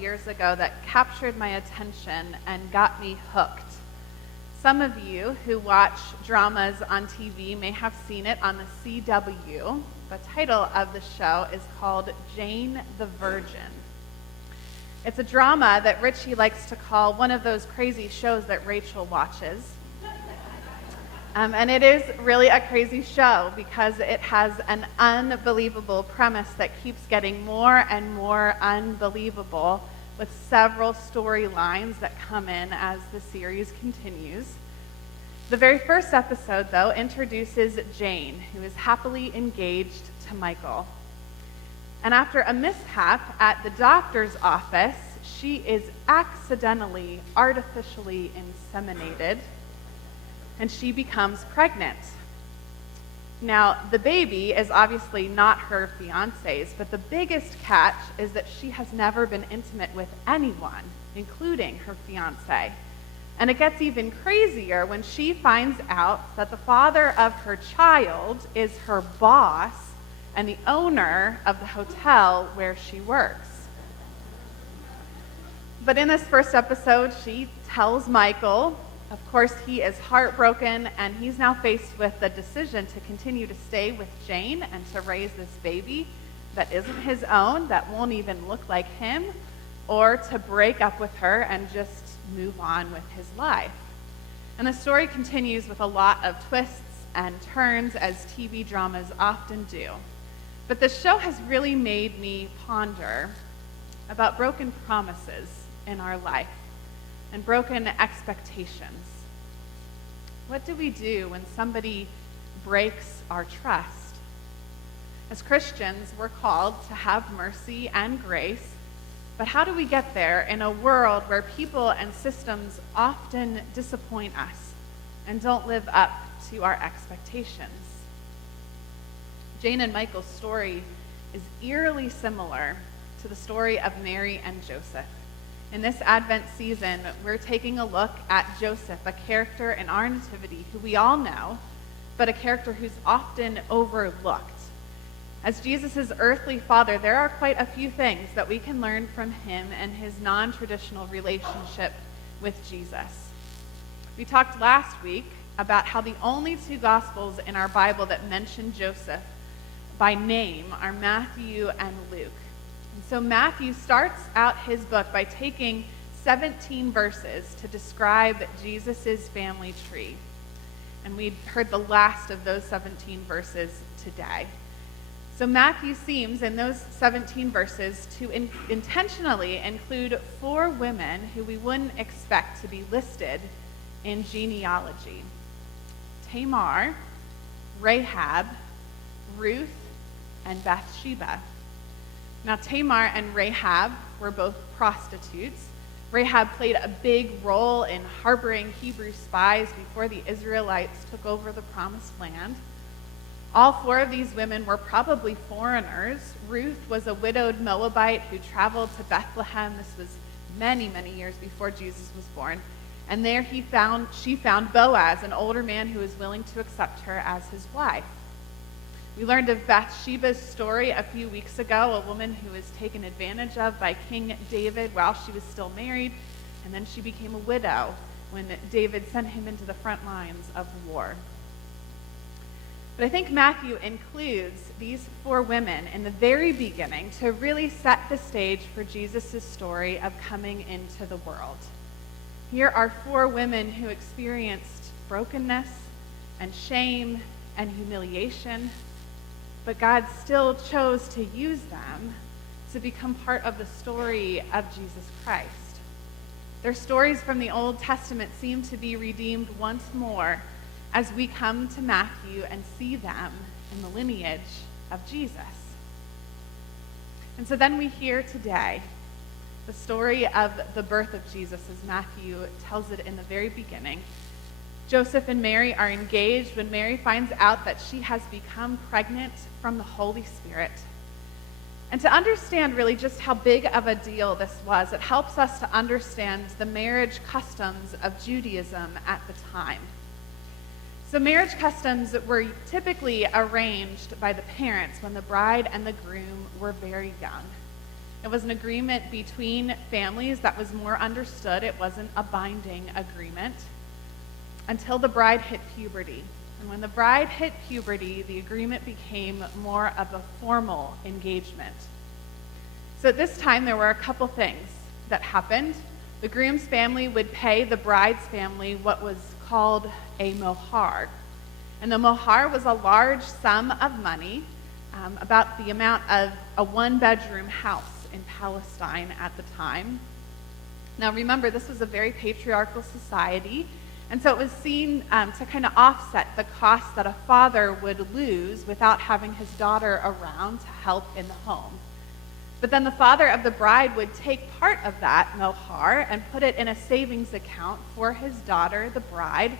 years ago that captured my attention and got me hooked. Some of you who watch dramas on TV may have seen it on the CW. The title of the show is called Jane the Virgin. It's a drama that Richie likes to call one of those crazy shows that Rachel watches. And it is really a crazy show because it has an unbelievable premise that keeps getting more and more unbelievable, with several storylines that come in as the series continues. The very first episode, though, introduces Jane, who is happily engaged to Michael. And after a mishap at the doctor's office, she is accidentally, artificially inseminated, and she becomes pregnant. Now, the baby is obviously not her fiance's, but the biggest catch is that she has never been intimate with anyone, including her fiance. And it gets even crazier when she finds out that the father of her child is her boss and the owner of the hotel where she works. But in this first episode, she tells Michael. Of course, he is heartbroken, and he's now faced with the decision to continue to stay with Jane and to raise this baby that isn't his own, that won't even look like him, or to break up with her and just move on with his life. And the story continues with a lot of twists and turns, as TV dramas often do. But the show has really made me ponder about broken promises in our life and broken expectations. What do we do when somebody breaks our trust? As Christians, we're called to have mercy and grace, but how do we get there in a world where people and systems often disappoint us and don't live up to our expectations? Jane and Michael's story is eerily similar to the story of Mary and Joseph. In this Advent season, we're taking a look at Joseph, a character in our nativity who we all know, but a character who's often overlooked. As Jesus' earthly father, there are quite a few things that we can learn from him and his non-traditional relationship with Jesus. We talked last week about how the only two Gospels in our Bible that mention Joseph by name are Matthew and Luke. And so Matthew starts out his book by taking 17 verses to describe Jesus' family tree. And we heard the last of those 17 verses today. So Matthew seems, in those 17 verses, to intentionally include 4 women who we wouldn't expect to be listed in genealogy: Tamar, Rahab, Ruth, and Bathsheba. Now, Tamar and Rahab were both prostitutes. Rahab played a big role in harboring Hebrew spies before the Israelites took over the Promised Land. All 4 of these women were probably foreigners. Ruth was a widowed Moabite who traveled to Bethlehem. This was many, many years before Jesus was born. And there she found Boaz, an older man who was willing to accept her as his wife. We learned of Bathsheba's story a few weeks ago, a woman who was taken advantage of by King David while she was still married, and then she became a widow when David sent him into the front lines of war. But I think Matthew includes these 4 women in the very beginning to really set the stage for Jesus' story of coming into the world. Here are 4 women who experienced brokenness and shame and humiliation, but God still chose to use them to become part of the story of Jesus Christ. Their stories from the Old Testament seem to be redeemed once more as we come to Matthew and see them in the lineage of Jesus. And so then we hear today the story of the birth of Jesus, as Matthew tells it in the very beginning. Joseph and Mary are engaged when Mary finds out that she has become pregnant from the Holy Spirit. And to understand really just how big of a deal this was, it helps us to understand the marriage customs of Judaism at the time. So marriage customs were typically arranged by the parents when the bride and the groom were very young. It was an agreement between families that was more understood. It wasn't a binding agreement until the bride hit puberty. And when the bride hit puberty, the agreement became more of a formal engagement. So at this time, there were a couple things that happened. The groom's family would pay the bride's family what was called a mohar. And the mohar was a large sum of money, about the amount of a one-bedroom house in Palestine at the time. Now remember, this was a very patriarchal society, and so it was seen to kind of offset the cost that a father would lose without having his daughter around to help in the home. But then the father of the bride would take part of that mohar and put it in a savings account for his daughter, the bride,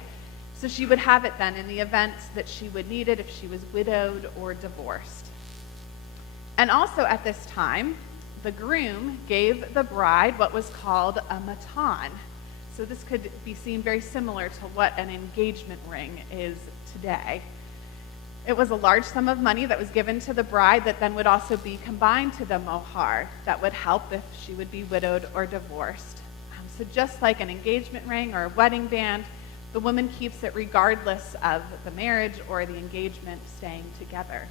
so she would have it then in the event that she would need it if she was widowed or divorced. And also at this time, the groom gave the bride what was called a matan. So this could be seen very similar to what an engagement ring is today. It was a large sum of money that was given to the bride that then would also be combined to the mohar that would help if she would be widowed or divorced. So just like an engagement ring or a wedding band, the woman keeps it regardless of the marriage or the engagement staying together.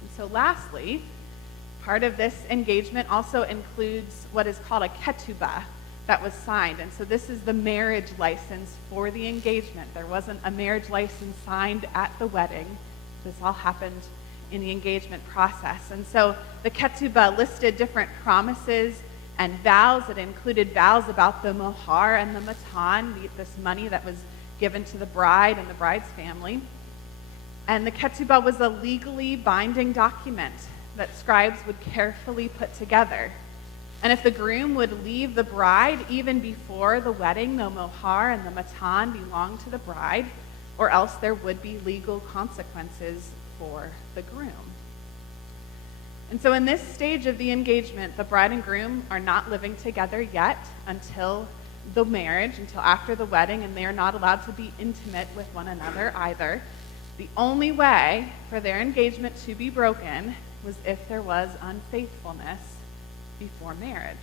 And so lastly, part of this engagement also includes what is called a ketubah that was signed. And so this is the marriage license for the engagement. There wasn't a marriage license signed at the wedding. This all happened in the engagement process. And so the ketubah listed different promises and vows. It included vows about the mohar and the matan, this money that was given to the bride and the bride's family. And the ketubah was a legally binding document that scribes would carefully put together. And if the groom would leave the bride even before the wedding, the mohar and the matan belonged to the bride, or else there would be legal consequences for the groom. And so in this stage of the engagement, the bride and groom are not living together yet until the marriage, until after the wedding, and they are not allowed to be intimate with one another either. The only way for their engagement to be broken was if there was unfaithfulness before marriage.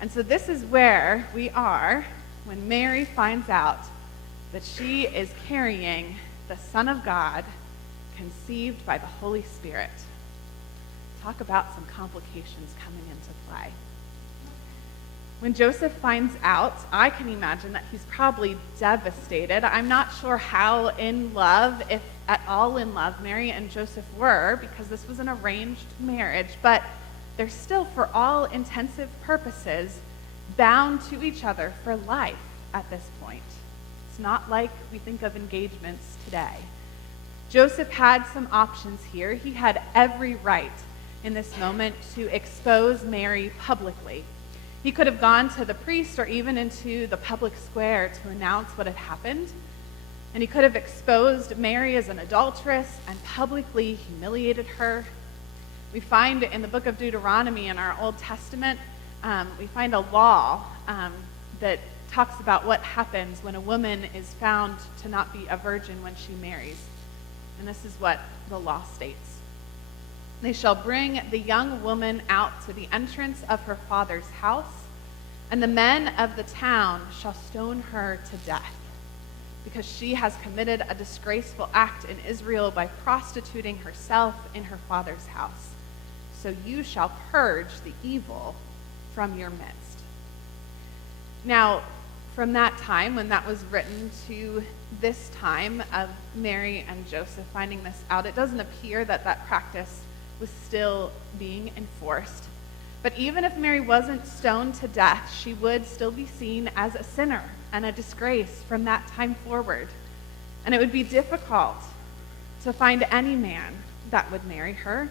And so this is where we are when Mary finds out that she is carrying the Son of God, conceived by the Holy Spirit. Talk about some complications coming into play. When Joseph finds out, I can imagine that he's probably devastated. I'm not sure how in love, if at all in love, Mary and Joseph were, because this was an arranged marriage, but they're still, for all intensive purposes, bound to each other for life at this point. It's not like we think of engagements today. Joseph had some options here. He had every right in this moment to expose Mary publicly. He could have gone to the priest or even into the public square to announce what had happened. And he could have exposed Mary as an adulteress and publicly humiliated her. We find in the book of Deuteronomy in our Old Testament, we find a law that talks about what happens when a woman is found to not be a virgin when she marries. And this is what the law states. They shall bring the young woman out to the entrance of her father's house, and the men of the town shall stone her to death, because she has committed a disgraceful act in Israel by prostituting herself in her father's house. So you shall purge the evil from your midst. Now, from that time when that was written to this time of Mary and Joseph finding this out, it doesn't appear that that practice was still being enforced. But even if Mary wasn't stoned to death, she would still be seen as a sinner and a disgrace from that time forward. And it would be difficult to find any man that would marry her.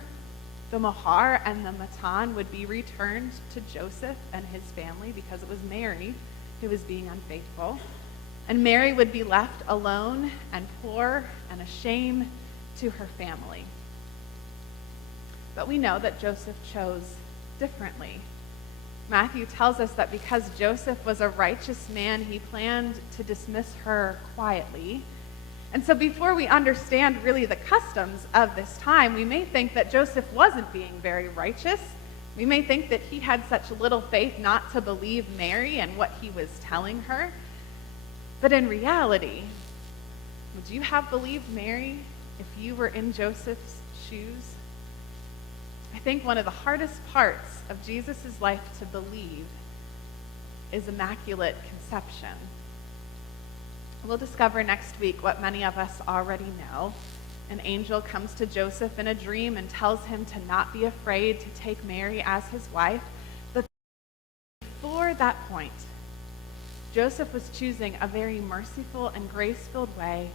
The mohar and the matan would be returned to Joseph and his family because it was Mary who was being unfaithful. And Mary would be left alone and poor and a shame to her family. But we know that Joseph chose differently. Matthew tells us that because Joseph was a righteous man, he planned to dismiss her quietly. And so before we understand really the customs of this time, we may think that Joseph wasn't being very righteous. We may think that he had such little faith not to believe Mary and what he was telling her. But in reality, would you have believed Mary if you were in Joseph's shoes? I think one of the hardest parts of Jesus' life to believe is immaculate conception. We'll discover next week what many of us already know. An angel comes to Joseph in a dream and tells him to not be afraid to take Mary as his wife. But before that point, Joseph was choosing a very merciful and grace-filled way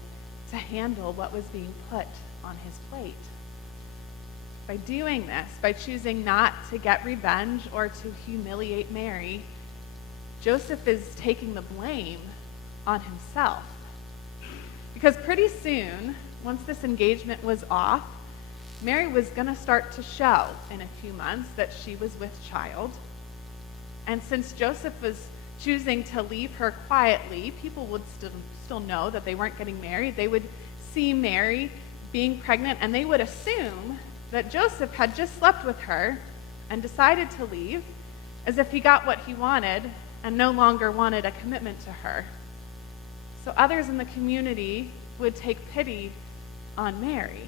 to handle what was being put on his plate. By doing this, by choosing not to get revenge or to humiliate Mary, Joseph is taking the blame on himself. Because pretty soon, once this engagement was off, Mary was going to start to show in a few months that she was with child. And since Joseph was choosing to leave her quietly, people would still know that they weren't getting married. They would see Mary being pregnant, and they would assume that Joseph had just slept with her and decided to leave, as if he got what he wanted and no longer wanted a commitment to her. So others in the community would take pity on Mary.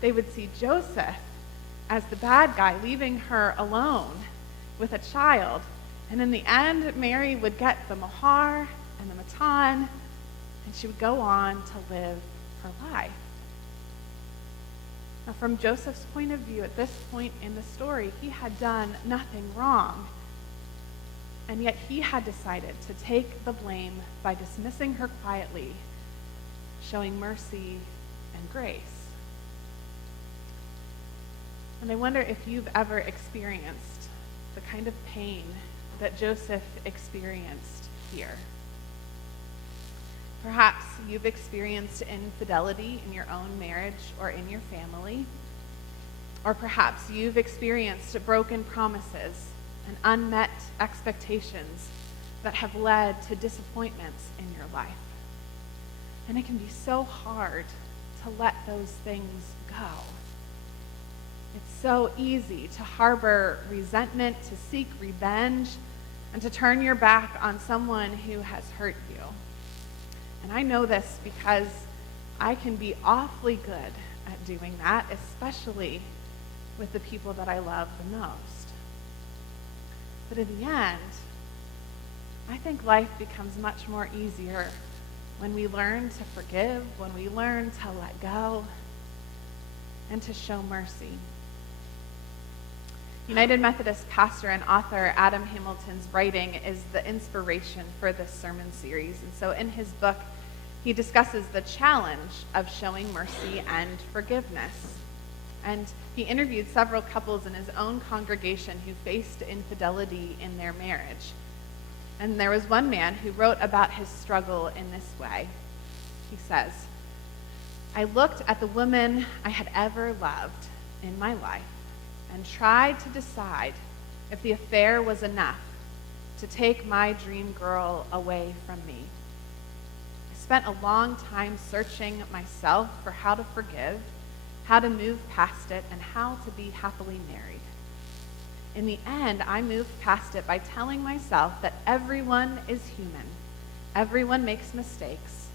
They would see Joseph as the bad guy, leaving her alone with a child. And in the end, Mary would get the mahar and the matan, and she would go on to live her life. Now, from Joseph's point of view, at this point in the story, he had done nothing wrong. And yet he had decided to take the blame by dismissing her quietly, showing mercy and grace. And I wonder if you've ever experienced the kind of pain that Joseph experienced here. Perhaps you've experienced infidelity in your own marriage or in your family. Or perhaps you've experienced broken promises and unmet expectations that have led to disappointments in your life. And it can be so hard to let those things go. It's so easy to harbor resentment, to seek revenge, and to turn your back on someone who has hurt you. And I know this because I can be awfully good at doing that, especially with the people that I love the most. But in the end, I think life becomes much more easier when we learn to forgive, when we learn to let go, and to show mercy. United Methodist pastor and author Adam Hamilton's writing is the inspiration for this sermon series. And so in his book, he discusses the challenge of showing mercy and forgiveness. And he interviewed several couples in his own congregation who faced infidelity in their marriage. And there was one man who wrote about his struggle in this way. He says, "I looked at the woman I had ever loved in my life and tried to decide if the affair was enough to take my dream girl away from me. I spent a long time searching myself for how to forgive, how to move past it, and how to be happily married. In the end, I moved past it by telling myself that everyone is human, everyone makes mistakes,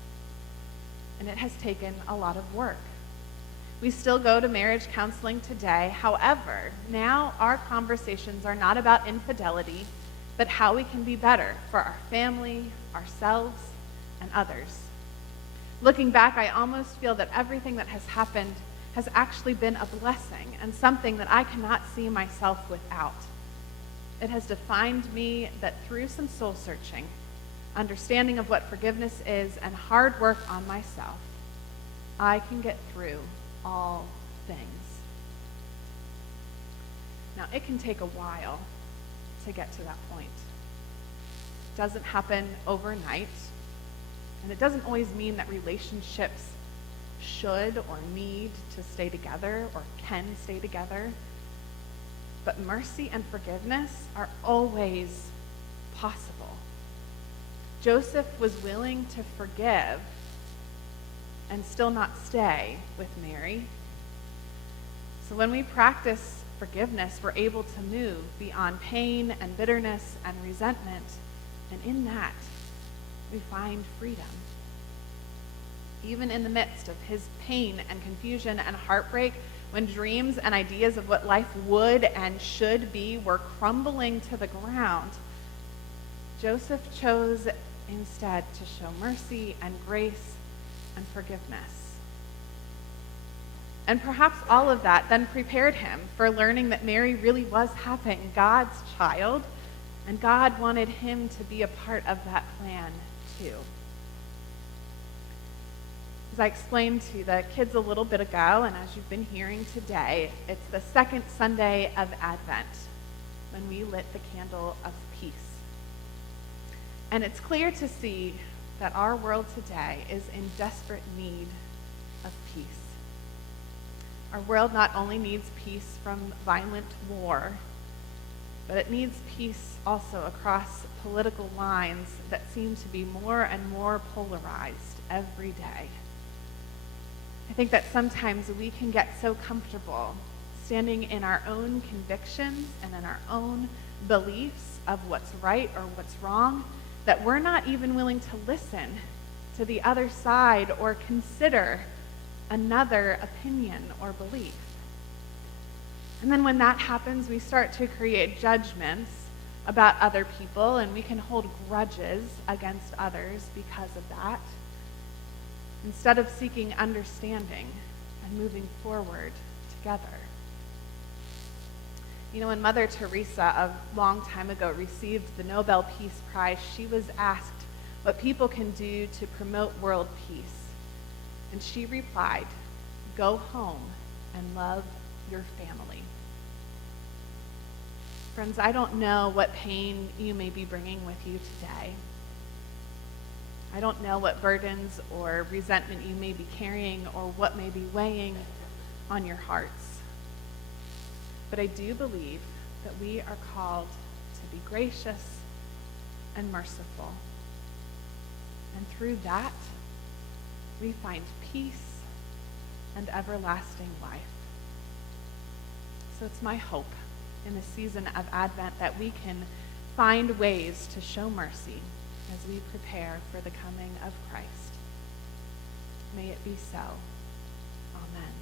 and it has taken a lot of work. We still go to marriage counseling today. However, now our conversations are not about infidelity, but how we can be better for our family, ourselves, and others. Looking back, I almost feel that everything that has happened has actually been a blessing and something that I cannot see myself without. It has defined me that through some soul searching, understanding of what forgiveness is, and hard work on myself, I can get through all things." Now, it can take a while to get to that point. It doesn't happen overnight, and it doesn't always mean that relationships should or need to stay together or can stay together. But mercy and forgiveness are always possible. Joseph was willing to forgive and still not stay with Mary. So when we practice forgiveness, we're able to move beyond pain and bitterness and resentment, and in that, we find freedom. Even in the midst of his pain and confusion and heartbreak, when dreams and ideas of what life would and should be were crumbling to the ground, Joseph chose instead to show mercy and grace and forgiveness. And perhaps all of that then prepared him for learning that Mary really was having God's child, and God wanted him to be a part of that plan too. As I explained to the kids a little bit ago, and as you've been hearing today, it's the second Sunday of Advent when we lit the candle of peace. And it's clear to see that our world today is in desperate need of peace. Our world not only needs peace from violent war, but it needs peace also across political lines that seem to be more and more polarized every day. I think that sometimes we can get so comfortable standing in our own convictions and in our own beliefs of what's right or what's wrong that we're not even willing to listen to the other side or consider another opinion or belief. And then when that happens, we start to create judgments about other people, and we can hold grudges against others because of that, instead of seeking understanding and moving forward together. You know, when Mother Teresa a long time ago received the Nobel Peace Prize, she was asked what people can do to promote world peace. And she replied, "Go home and love your family." Friends, I don't know what pain you may be bringing with you today. I don't know what burdens or resentment you may be carrying or what may be weighing on your hearts. But I do believe that we are called to be gracious and merciful. And through that, we find peace and everlasting life. So it's my hope in the season of Advent that we can find ways to show mercy as we prepare for the coming of Christ. May it be so. Amen.